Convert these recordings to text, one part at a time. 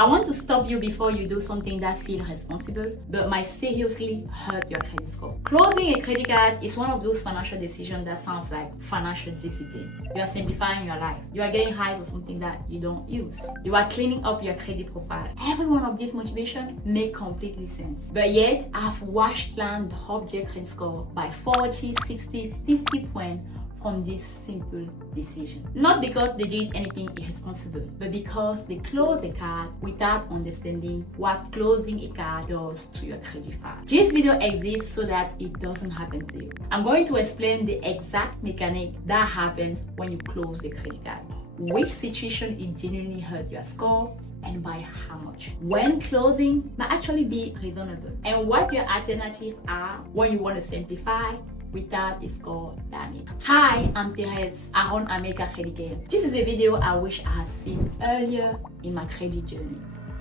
I want to stop you before you do something that feels responsible but might seriously hurt your credit score. Closing a credit card is one of those financial decisions that sounds like financial discipline. You are simplifying your life. You are getting high with something that you don't use. You are cleaning up your credit profile. Every one of these motivations make completely sense. But yet, I've watched clients drop their credit score by 40, 60, 50 points from this simple decision. Not because they did anything irresponsible, but because they closed a card without understanding what closing a card does to your credit file. This video exists so that it doesn't happen to you. I'm going to explain the exact mechanic that happens when you close the credit card, which situation it genuinely hurt your score, and by how much. When closing might actually be reasonable, and what your alternatives are when you want to simplify without the score damage. Hi, I'm Therese, I run Amex Credit Care. This is a video I wish I had seen earlier in my credit journey.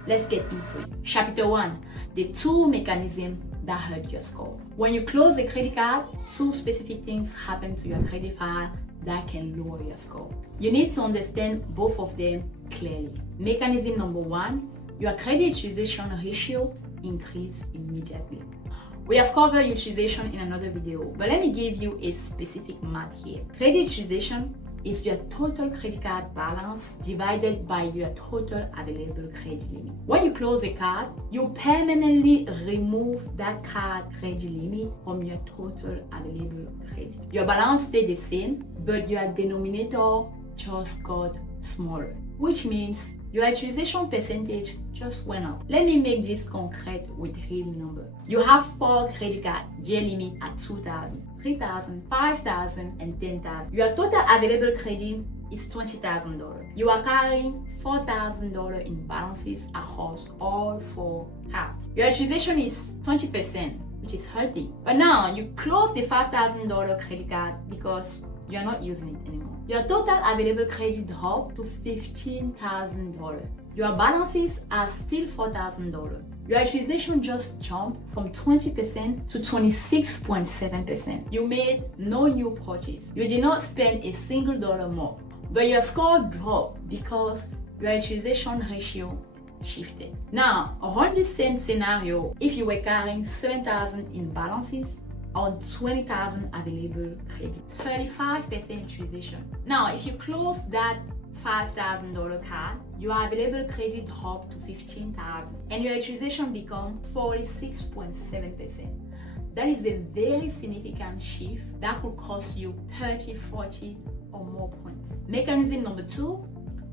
Let's get into it. Chapter 1, the two mechanisms that hurt your score. When you close the credit card, two specific things happen to your credit file that can lower your score. You need to understand both of them clearly. Mechanism number 1, your credit utilization ratio increases immediately. We have covered utilization in another video, but let me give you a specific math here. Credit utilization is your total credit card balance divided by your total available credit limit. When you close a card, you permanently remove that card credit limit from your total available credit. Your balance stays the same, but your denominator just got smaller, which means your utilization percentage just went up. Let me make this concrete with real numbers. You have 4 credit cards, their limit at $2,000, $3,000, $5,000, and $10,000. Your total available credit is $20,000. You are carrying $4,000 in balances across all 4 cards. Your utilization is 20%, which is healthy. But now you close the $5,000 credit card because you're not using it anymore. Your total available credit dropped to $15,000. Your balances are still $4,000. Your utilization just jumped from 20% to 26.7%. You made no new purchase. You did not spend a single dollar more, but your score dropped because your utilization ratio shifted. Now, run the same scenario if you were carrying $7,000 in balances on $20,000 available credit. 35% utilization. Now, if you close that $5,000 card, your available credit dropped to $15,000 and your utilization becomes 46.7%. That is a very significant shift that could cost you 30, 40 or more points. Mechanism number 2,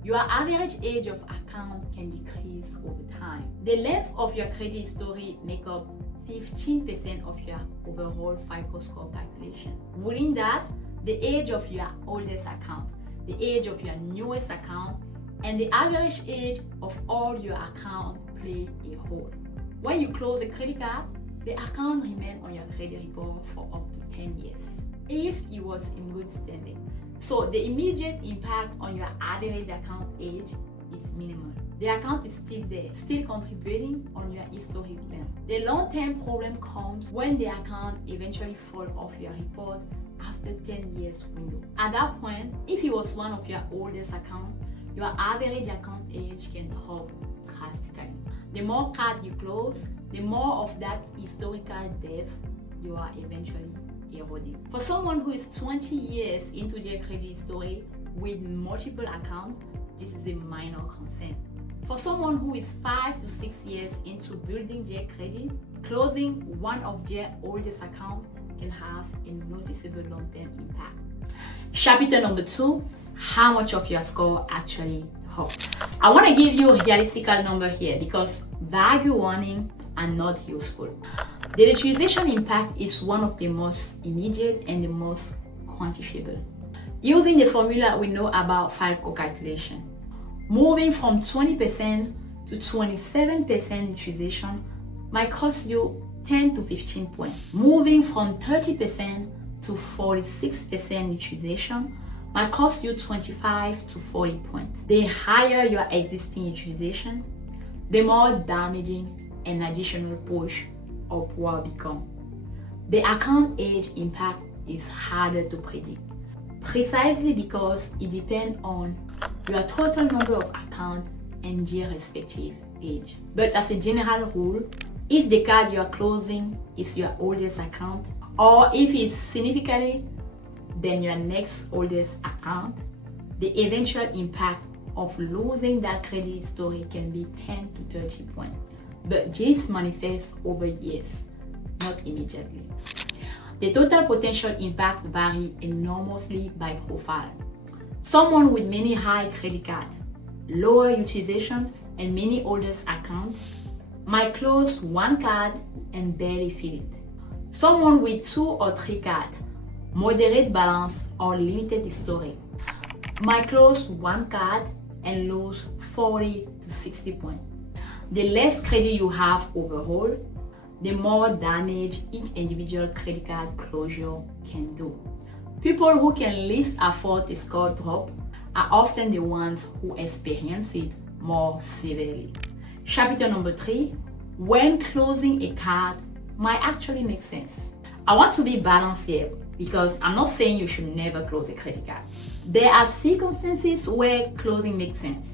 your average age of account can decrease over time. The length of your credit history makes up 15% of your overall FICO score calculation. Within that, the age of your oldest account, the age of your newest account, and the average age of all your accounts play a role. When you close the credit card, the account remains on your credit report for up to 10 years if it was in good standing. So the immediate impact on your average account age is minimal. The account is still there, still contributing on your historic length. The long-term problem comes when the account eventually falls off your report after 10 years window. At that point, if it was one of your oldest accounts, your average account age can drop drastically. The more cards you close, the more of that historical debt you are eventually eroding. For someone who is 20 years into their credit history with multiple accounts, this is a minor concern. For someone who is 5 to 6 years into building their credit, closing one of their oldest accounts can have a noticeable long-term impact. Chapter number 2, how much of your score actually dropped. I want to give you a realistic number here because value warnings are not useful. The utilization impact is one of the most immediate and the most quantifiable. Using the formula we know about FICO calculation, moving from 20% to 27% utilization might cost you 10 to 15 points. Moving from 30% to 46% utilization might cost you 25 to 40 points. The higher your existing utilization, the more damaging an additional push upward become. The account age impact is harder to predict, precisely because it depends on your total number of accounts and their respective age. But as a general rule, if the card you are closing is your oldest account, or if it's significantly than your next oldest account, the eventual impact of losing that credit history can be 10 to 30 points. But this manifests over years, not immediately. The total potential impact varies enormously by profile. Someone with many high credit cards, lower utilization, and many oldest accounts might close one card and barely feel it. Someone with 2 or 3 cards, moderate balance or limited history, might close one card and lose 40 to 60 points. The less credit you have overall, the more damage each individual credit card closure can do. People who can least afford a score drop are often the ones who experience it more severely. Chapter number 3, when closing a card might actually make sense. I want to be balanced here because I'm not saying you should never close a credit card. There are circumstances where closing makes sense,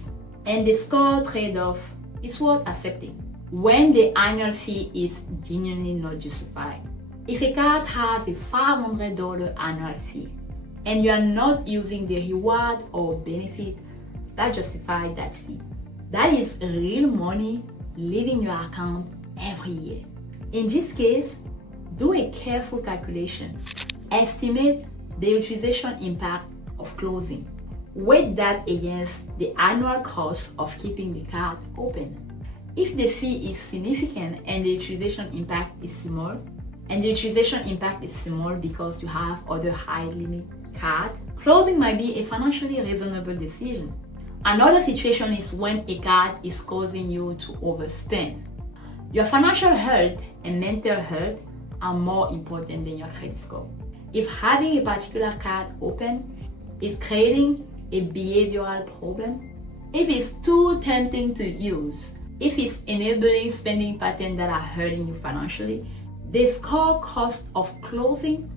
and the score trade-off is worth accepting. When the annual fee is genuinely not justified. If a card has a $500 annual fee and you are not using the reward or benefit that justify that fee, that is real money leaving your account every year. In this case, do a careful calculation. Estimate the utilization impact of closing. Weigh that against the annual cost of keeping the card open. If the fee is significant and the utilization impact is small, because you have other high limit cards, closing might be a financially reasonable decision. Another situation is when a card is causing you to overspend. Your financial health and mental health are more important than your credit score. If having a particular card open is creating a behavioral problem, if it's too tempting to use, if it's enabling spending patterns that are hurting you financially, the score cost of closing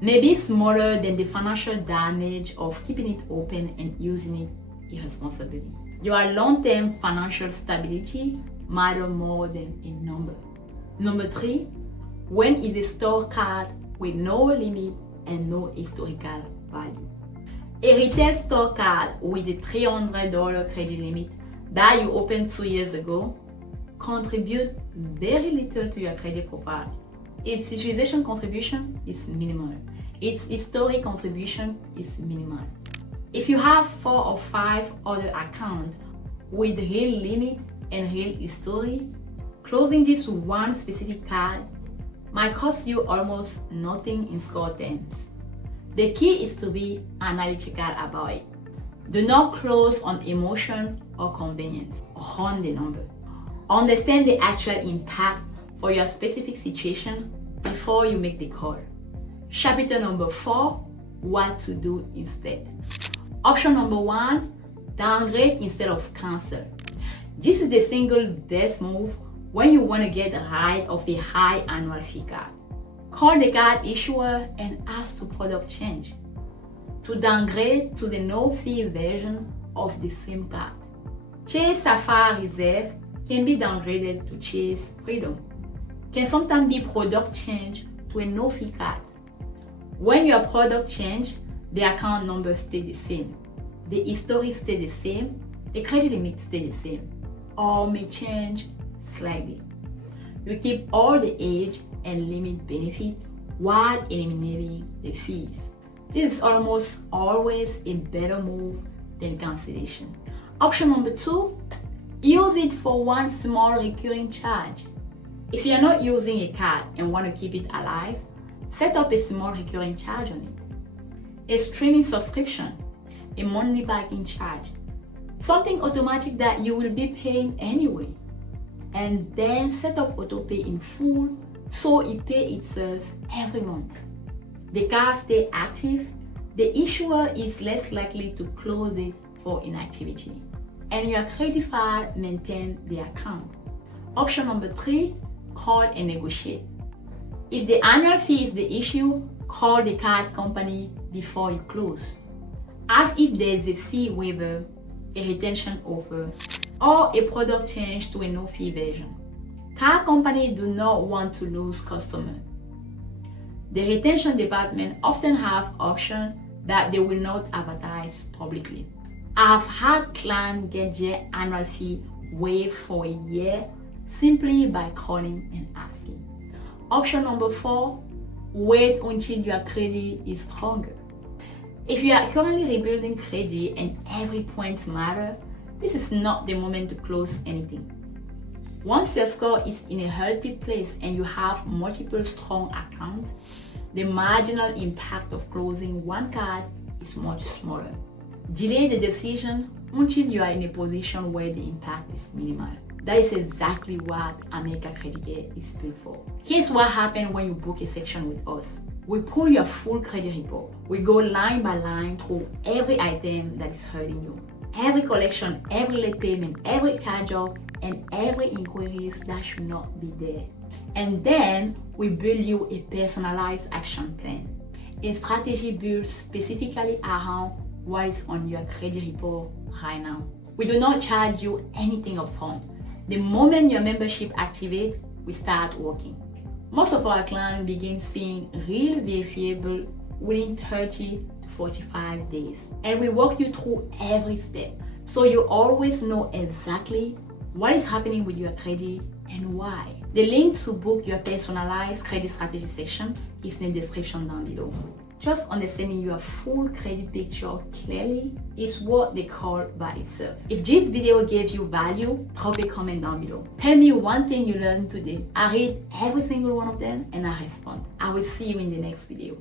may be smaller than the financial damage of keeping it open and using it irresponsibly. Your long-term financial stability matters more than a number. Number 3, when is a store card with no limit and no historical value? A retail store card with a $300 credit limit that you opened 2 years ago contribute very little to your credit profile. Its utilization contribution is minimal. Its historic contribution is minimal. If you have 4 or 5 other accounts with real limit and real history, closing this one specific card might cost you almost nothing in score terms. The key is to be analytical about it. Do not close on emotion or convenience. Run the number. Understand the actual impact for your specific situation before you make the call. Chapter number 4, what to do instead. Option number 1, downgrade instead of cancel. This is the single best move when you want to get rid of a high annual fee card. Call the card issuer and ask to product change, to downgrade to the no-fee version of the same card. Chase Sapphire Reserve can be downgraded to Chase Freedom. Can sometimes be product change to a no-fee card. When your product change, the account numbers stay the same, the history stay the same, the credit limit stay the same, or may change slightly. You keep all the age and limit benefit while eliminating the fees. This is almost always a better move than cancellation. Option number 2, use it for one small recurring charge. If you are not using a card and want to keep it alive, set up a small recurring charge on it. A streaming subscription, a monthly parking charge, something automatic that you will be paying anyway. And then set up autopay in full so it pays itself every month. The card stays active, the issuer is less likely to close it for inactivity, and your credit file maintains the account. Option number 3, call and negotiate. If the annual fee is the issue, call the card company before you close. Ask if there is a fee waiver, a retention offer, or a product change to a no-fee version. Car companies do not want to lose customers. The retention department often have options that they will not advertise publicly. I've had clients get their annual fee waived for a year simply by calling and asking. Option number 4, wait until your credit is stronger. If you are currently rebuilding credit and every point matters, this is not the moment to close anything. Once your score is in a healthy place and you have multiple strong accounts, the marginal impact of closing one card is much smaller. Delay the decision until you are in a position where the impact is minimal. That is exactly what Amex Credit is built for. Here's what happens when you book a section with us. We pull your full credit report. We go line by line through every item that is hurting you. Every collection, every late payment, every charge-off, and every inquiries that should not be there. And then we build you a personalized action plan. A strategy built specifically around what is on your credit report right now. We do not charge you anything upfront. The moment your membership activates, we start working. Most of our clients begin seeing real verifiable within 30 to 45 days. And we walk you through every step, so you always know exactly what is happening with your credit and why. The link to book your personalized credit strategy section is in the description down below. Just understanding your full credit picture clearly is what they call by itself. If this video gave you value, drop a comment down below. Tell me one thing you learned today. I read every single one of them and I respond. I will see you in the next video.